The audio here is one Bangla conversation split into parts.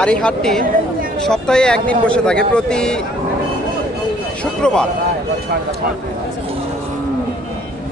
আর এই হাটটি সপ্তাহে একদিন বসে থাকে, প্রতি শুক্রবার।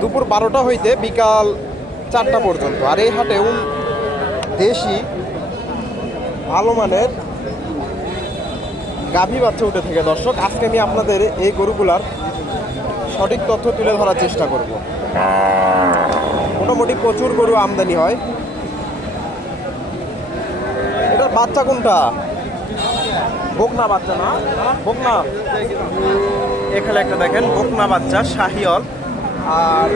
দুপুর বারোটা হইতে বিকাল চারটা পর্যন্ত। আর এই হাটে দেশি ভালো মানের গাভী বাচ্চা উঠে থেকে। দর্শক, আজকে আমি আপনাদের এই গরুগুলার সঠিক তথ্য তুলে ধরার চেষ্টা করব। মোটামুটি প্রচুর গরু আমদানি হয় এটার বাচ্চা কোনটা? বকনা বাচ্চা না? বকনা। এখানে একটা দেখেন বকনা বাচ্চা শাহিয়ল আর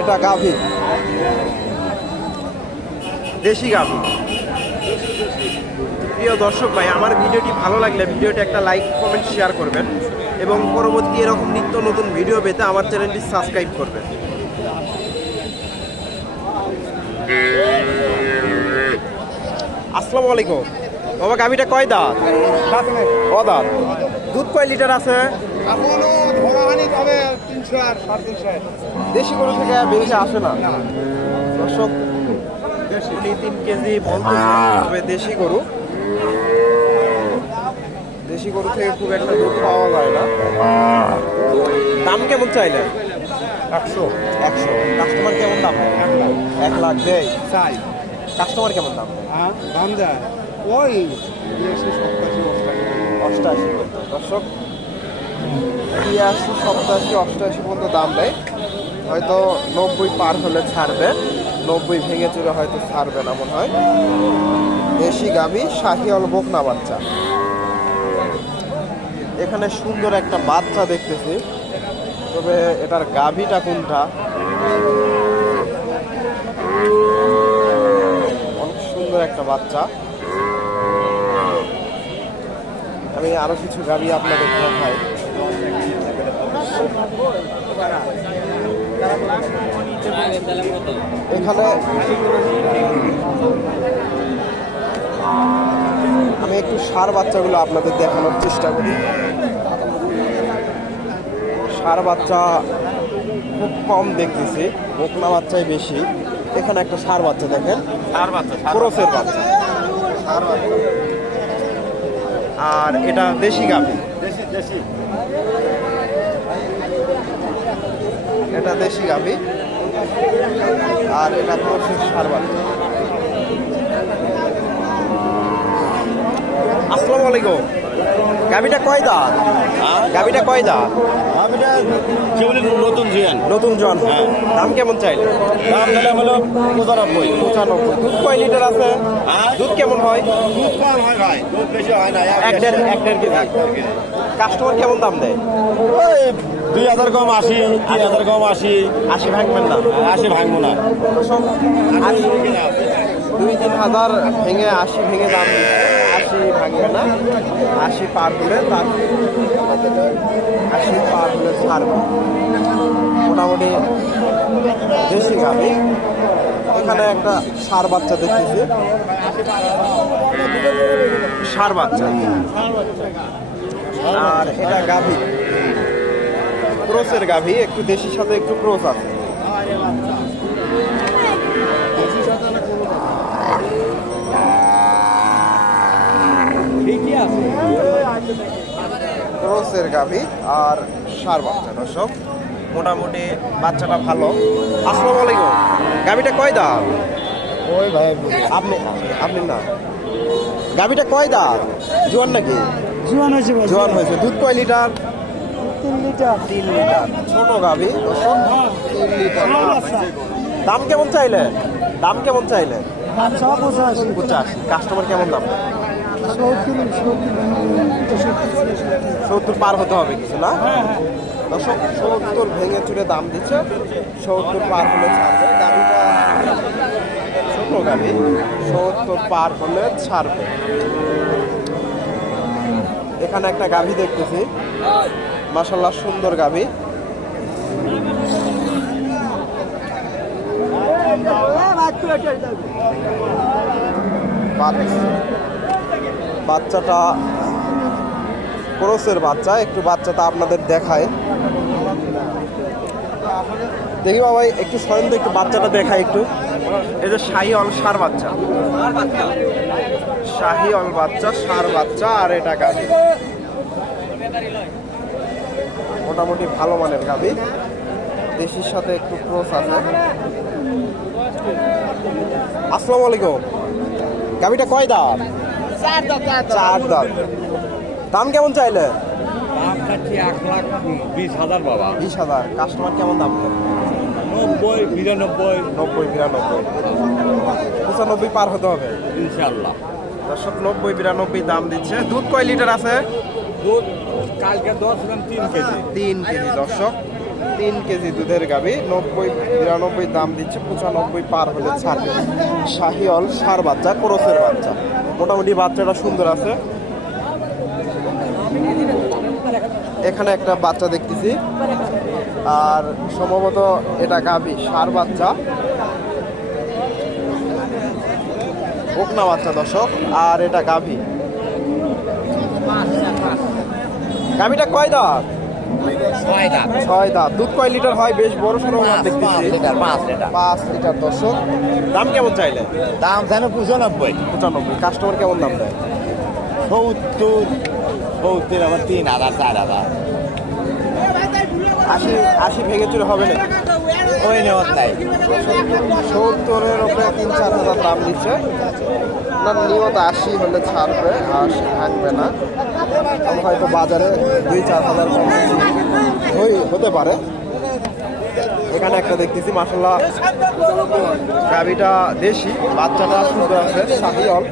এটা গাভী। দেশি গাভী। প্রিয় দর্শক ভাই আমার ভিডিওটি ভালো লাগলে ভিডিওটি একটা লাইক কমেন্ট শেয়ার করবেন এবং পরবর্তী এরকম নিত্য নতুন ভিডিও পেতে আমার চ্যানেলটি সাবস্ক্রাইব করবেন। আসসালামু আলাইকুম। বাবা গাভিটা কয় দাঁত? ক দাঁত? দুধ কয় লিটার আছে? দেশি গরু থেকে বেশি আসে না? দর্শক তিন কেজি তবে দেশি গরু। দেশি গরু থেকে খুব একটা দুধ পাওয়া যায় না। দাম কেমন চাইলে একশো। একশো। কাস্টমার কেমন দাম? এক লাখ দেয়। চাই। কাস্টমার কেমন দাম? হ্যাঁ দাম দেয় ওই অষ্টাশি দর্শক বিরাশি সপ্তাশি, অষ্টাশি পর্যন্ত দাম দেয়। হয়তো নব্বই পার হলে ছাড়বে। নব্বই ভেঙে চুরে হয়তো ছাড়বে না মনে হয়। দেশি গাভী শাহিওল বকনা বাচ্চা। এখানে সুন্দর একটা বাচ্চা দেখতেছি। তবে এটার গাভীটা কোনটা অনেক সুন্দর একটা বাচ্চা। আমি আরও কিছু গাড়ি আপনাদের দেখাই। এখানে আমি একটু সার বাচ্চাগুলো আপনাদের দেখানোর চেষ্টা করি। সার বাচ্চা খুব কম দেখতেছি, বকনা বাচ্চাই বেশি। এখানে একটা সার বাচ্চা দেখেন। ক্রসের বাচ্চা আর এটা দেশি গাভী। দেশি দেশি। এটা দেশি গাভী। আর এটা ক্রসের সার বাচ্চা। আসসালামু আলাইকুম। গাভীটা কয় দাঁত? গাভীটা কয় দাঁত? আমিটা কেবল নতুন জিয়ান। নতুন জন হ্যাঁ। দাম কেমন চাইলে? দাম দিলাম হলো পঁচানব্বই। পঁচানব্বই। দুধ কয় লিটার আছে? দুধ কেমন হয়? দুধ কম হয় ভাই। দুধ বেশি হয় না এক দেড় এক দেড় কেজি। কাস্টমার কেমন দাম দেয়? ওই দুই হাজার কম আশি তিন হাজার কম আশি। আশি ভাঙবেন না। আশি ভাঙবো না। দুই তিন হাজার ভেঙে আশি ভেঙে দাম আশি ভাঙবে না। আশি পার হলে তার আশি পার হলে ছাড়বে মোটামুটি দেশি গাভি। এখানে একটা সার বাচ্চা দেখতেছি। সার বাচ্চা। আর এটা গাভি। ক্রোসের গাভি, একটু দেশির সাথে একটু ক্রোস আছে। ক্রোসের গাভি আর সার বাচ্চা দর্শক। মোটামুটি বাচ্চাটা ভালো। আসসালামু আলাইকুম। গাভিটা কয় দাঁত? ওই ভাই আপনি আপনি না। গাভিটা কয় দাঁত? জোয়ান নাকি? জোয়ান হয়েছে জোয়ান হয়েছে। দুধ কয় লিটার? তিন লিটার। তিন লিটার। ছোট গাভি দর্শক। তিন লিটার। দাম কেমন চাইলে দাম কেমন চাইলে সব পঁচাশি। কাস্টমার কেমন দাম? সত্তর পার হতে হবে কিছু না? দর্শক সত্তর ভেঙে চুরে দাম দিচ্ছে। সত্তর পার হলে ছাড়বে। গাড়িটা ছোট গাড়ি। সত্তর পার হলে ছাড়বে। এখানে একটা গাভী দেখতেছি। মাসাল্লাহ সুন্দর গাভী। বাচ- বাচ্চাটা ক্রোসের বাচ্চা, একটু বাচ্চাটা আপনাদের দেখায় দেখি বাবা, একটু সরেন একটু বাচ্চাটা দেখায় একটু। এই যে শাহি অল সার বাচ্চা। শাহি অল বাচ্চা, সার বাচ্চা, আর এটা গাবি মোটামুটি ভালো মানের গাবি দেশির সাথে একটু ক্রোস আছে। আসসালামু আলাইকুম। গাভীটা কয় দাঁত? চার দাঁত দাম কেমন চাইলে? দাম চাচ্ছি এক লাখ বিশ হাজার বাবা। বিশ হাজার। কাস্টমার কেমন দাম নব্বই বিরানব্বই। নব্বই বিরানব্বই। পঁচানব্বই পার হতে হবে। ইনশাল্লাহ দর্শক নব্বই বিরানব্বই দাম দিচ্ছে। দুধ কয় লিটার আছে? দুধ কালকে দশ গ্রাম তিন কেজি। তিন কেজি দর্শক। তিন কেজি দুধের গাবি নব্বই বিরানব্বই দাম দিচ্ছে, পঁচানব্বই পার হলে ছাড়বে শাহিওল সার বাচ্চা, ক্রোসের বাচ্চা। মোটামুটি বাচ্চাটা সুন্দর আছে। এখানে একটা বাচ্চা দেখতেছি। আর সম্ভবত এটা গাবি সার বাচ্চা। ওকনা বাচ্চা, দর্শক। আর এটা গাভী। গাভীটা কয় দাঁত? ছয় দাম ছয় দাঁত। দুধ কয় লিটার হয়? বেশ বড় সড়ো দেখতেছি। লিটার পাঁচ লিটার। পাঁচ লিটার দর্শক। দাম কেমন চাইলে? দাম যেন পঁচানব্বই। পঁচানব্বই। কাস্টমার কেমন দাম দেয়? সত্তর সত্তর আবার তিন হাজার চার হাজার। আশি আশি ভেঙে চুরে হবে না ওই নেওয়ার তাই। সত্তরের ওপরে তিন চার হাজার দাম দিচ্ছে। না নিয়ত আশি হলে ছাড়বে আশি থাকবে না। তবে হয়তো বাজারে দুই, চার হাজার হই- হতে পারে। এখানে একটা দেখতেছি মাসাল্লাহ গাভিটা দেশি, বাচ্চাটা সুন্দর আছে শাহিয়ল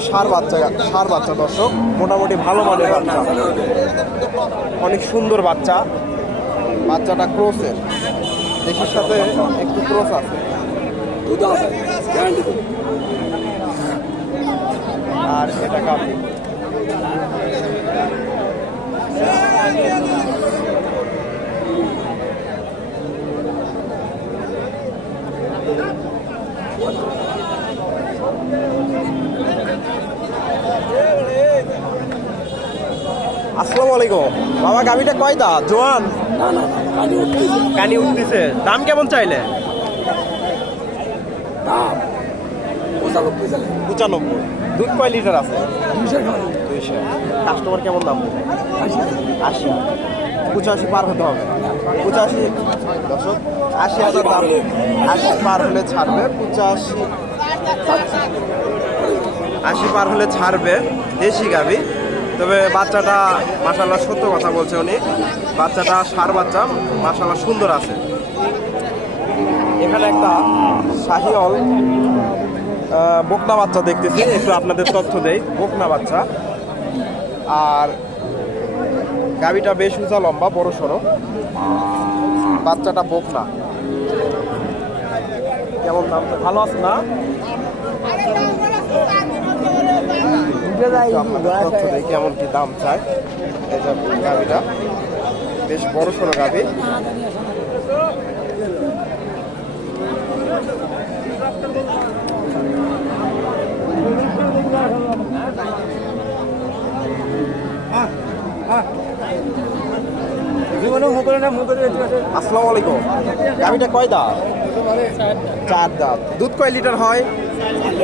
সার বাচ্চা সার বাচ্চা দর্শক, মোটামুটি ভালো মানের বাচ্চা। অনেক সুন্দর বাচ্চা। বাচ্চাটা ক্রোসের। দেখির সাথে একটু ক্রোস আছে। আর এটা গাভি। আসসালামু আলাইকুম। বাবা গাভিটা কয় দা? জোয়ান? কানি উঠতেছে। দাম কেমন চাইলে। পঁচানব্বই। দুধ কয় লিটার আছে? দুইশো কাস্টমার কেমন দাম দেবে? আশি। পঁচাশি পার হতে হবে। পঁচাশি। দর্শক আশি হাজার দাম। আশি পার হলে ছাড়বে পঁচাশি। আশি পার হলে ছাড়বে দেশি গাবি। তবে বাচ্চাটা মাসাল্লাহ সত্য কথা বলছে উনি। বাচ্চাটা সার বাচ্চা মাসাল্লাহ সুন্দর আছে। এখানে একটা শাহিওল বকনা বাচ্চা দেখতেছি। একটু আপনাদের তথ্য দেই। বকনা বাচ্চা। আর গাবিটা বেশ উঁচা লম্বা, বড় সড়ো। বাচ্চাটা বকনা। কেমন দাম ভালো আছে না? কেমন কি দাম চায় গাবিটা বেশ বড় সড়ো গাবি আসসালামু আলাইকুম। গাবিটা কয় দাঁত? চার দাঁত। দুধ কয় লিটার হয়?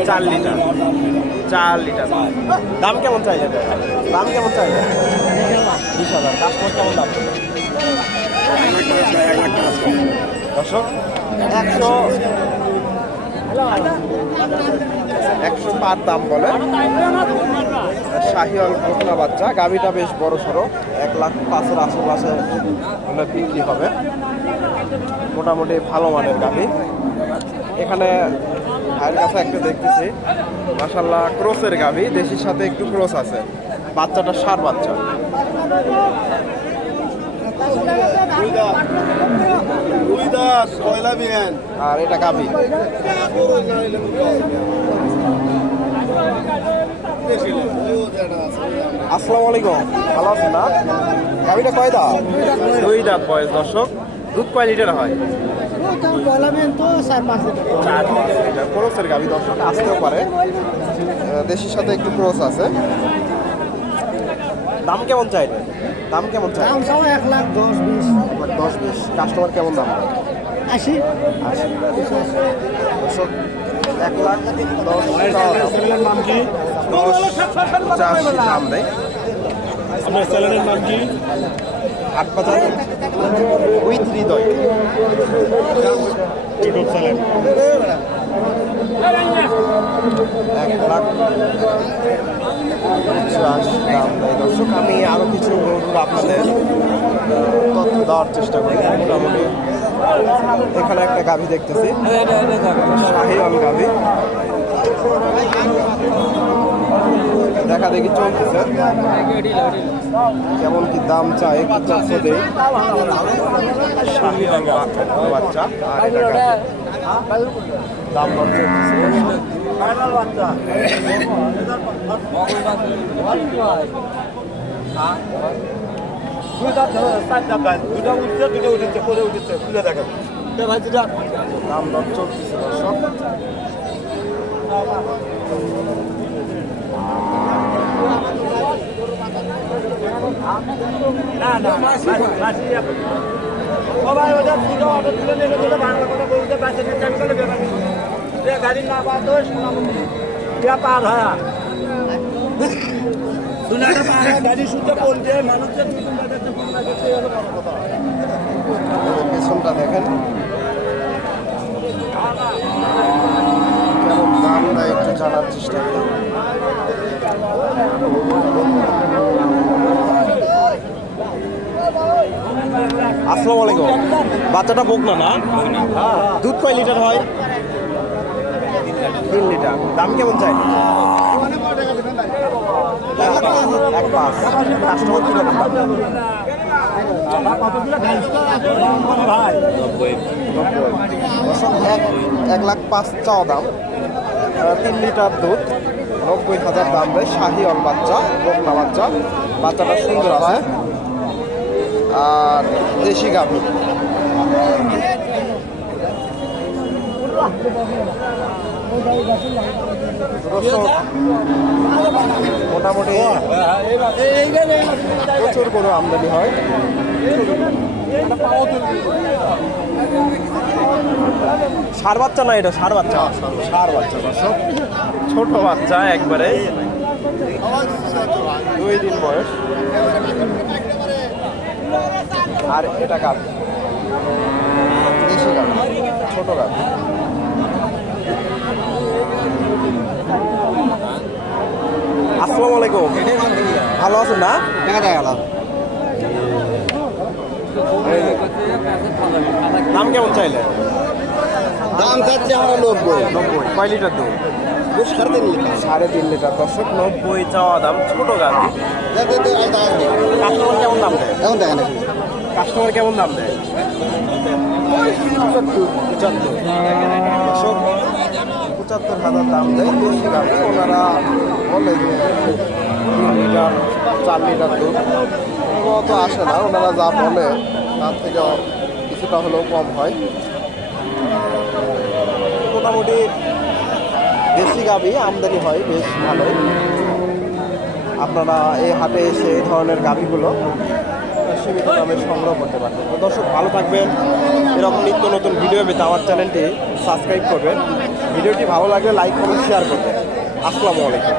চার লিটার। চার লিটার। দাম কেমন চাইলে দাম কেমন চাইলে? বিশ হাজার। কাস্টমার কেমন দাম? দর্শক একশো। একশো পার দাম বলে। শাহিওয়াল বকনা বাচ্চা, গাভিটা বেশ বড় সড়ো, এক লাখ পাঁচের আশেপাশে হলে বিক্রি হবে। মোটামুটি ভালো মানের গাভি। এখানে ভাইয়ের কাছে একটা দেখতেছি। মাসাল্লাহ ক্রোসের গাভি, দেশির সাথে একটু ক্রোস আছে। বাচ্চাটা সার বাচ্চা। আর এটা গাভি। আসসালামু আলাইকুম। ভালো আছেন না? গাভিটা কয় দাঁত দুই দাঁত বয়স দর্শক। দুধ কয় লিটার হয়? বলাবেন তো স্যার পাঁচ লিটার পাঁচ লিটার ক্রোসের গাভি দর্শক আসতেও পারে। দেশির সাথে একটু ক্রোস আছে। দাম কেমন চাইলে? দাম কেমন চাই দাম এক লাখ দশ বিশ। দশ বিশ। কাস্টমার কেমন দাম? আশি। আশি। দর্শক এক লাখ দশ নাম কি? দশ দেয় হাট উইথ চ্যানেল এক লাখ দর্শক আমি আরও কিছু আপনাদের তথ্য দেওয়ার চেষ্টা করি মোটামুটি এখানে একটা গাভি দেখতেছি শাহিওয়াল গাভি দেখা দেখি চলতেছে। কেমন কি দাম চায় একটু তথ্য দেই বাচ্চা। দাম উঠছে করে? উঠেছে খুলে দাম দর চলতেছে না না সবাই ওটা দুটো অটো তুলে নিয়ে গেলে বাংলা কথা বলতে পারছে না করে ব্যাপার যে গাড়ি একটু জানার চেষ্টা করি আসসালামু আলাইকুম। বাচ্চাটা বোক না না দুধ কয় লিটার হয়? তিন লিটার। দাম কেমন চাই? এক পাঁচ কাস্টমার কি রকম এক লাখ পাঁচ চাওয়া দাম। তিন লিটার দুধ। নব্বই হাজার দাম দেয় শাহিওয়াল বাচ্চা বকনা বাচ্চা। বাচ্চাটা সুন্দর আছে। আর দেশি গাভী। মোটামুটি প্রচুর কোনো আমদানি হয়। সার বাচ্চা না এটা? সার বাচ্চা। সার বাচ্চা দর্শক। ছোট বাচ্চা একবারে। দুই দিন বয়স। আর এটা দেশি গাছ ছোট গাছ আসসালামু আলাইকুম। ভালো আছেন না? দেখা গেল। দাম কেমন চাইলে দাম চাচ্ছে আমরা নব্বই। নব্বই। কয় লিটার দুধ? সাড়ে তিন লিটার। সাড়ে তিন লিটার। দর্শক নব্বই চাওয়া দাম ছোট গাছ কাস্টমার কেমন দাম দেয়? এখন দেখেন কাস্টমার কেমন দাম দেয়? পঁচাত্তর। দর্শক পঁচাত্তর হাজার দাম দেয়। দেশি ওনারা বলে যে তিন লিটার চার লিটার দুধ। তো আসে না ওনারা যা বলে তার থেকে কিছুটা হলেও কম হয়। মোটামুটি দেশি গাভি আমদানি হয়, বেশ ভালো আপনারা এই হাটে এসে এই ধরনের গাভিগুলো সীমিত দামে সংগ্রহ করতে পারবেন তো দর্শক, ভালো থাকবেন। এরকম নিত্য নতুন ভিডিও পেতে আমার চ্যানেলটি সাবস্ক্রাইব করবেন। ভিডিওটি ভালো লাগলে লাইক করবেন শেয়ার করবেন। আসসালামু আলাইকুম।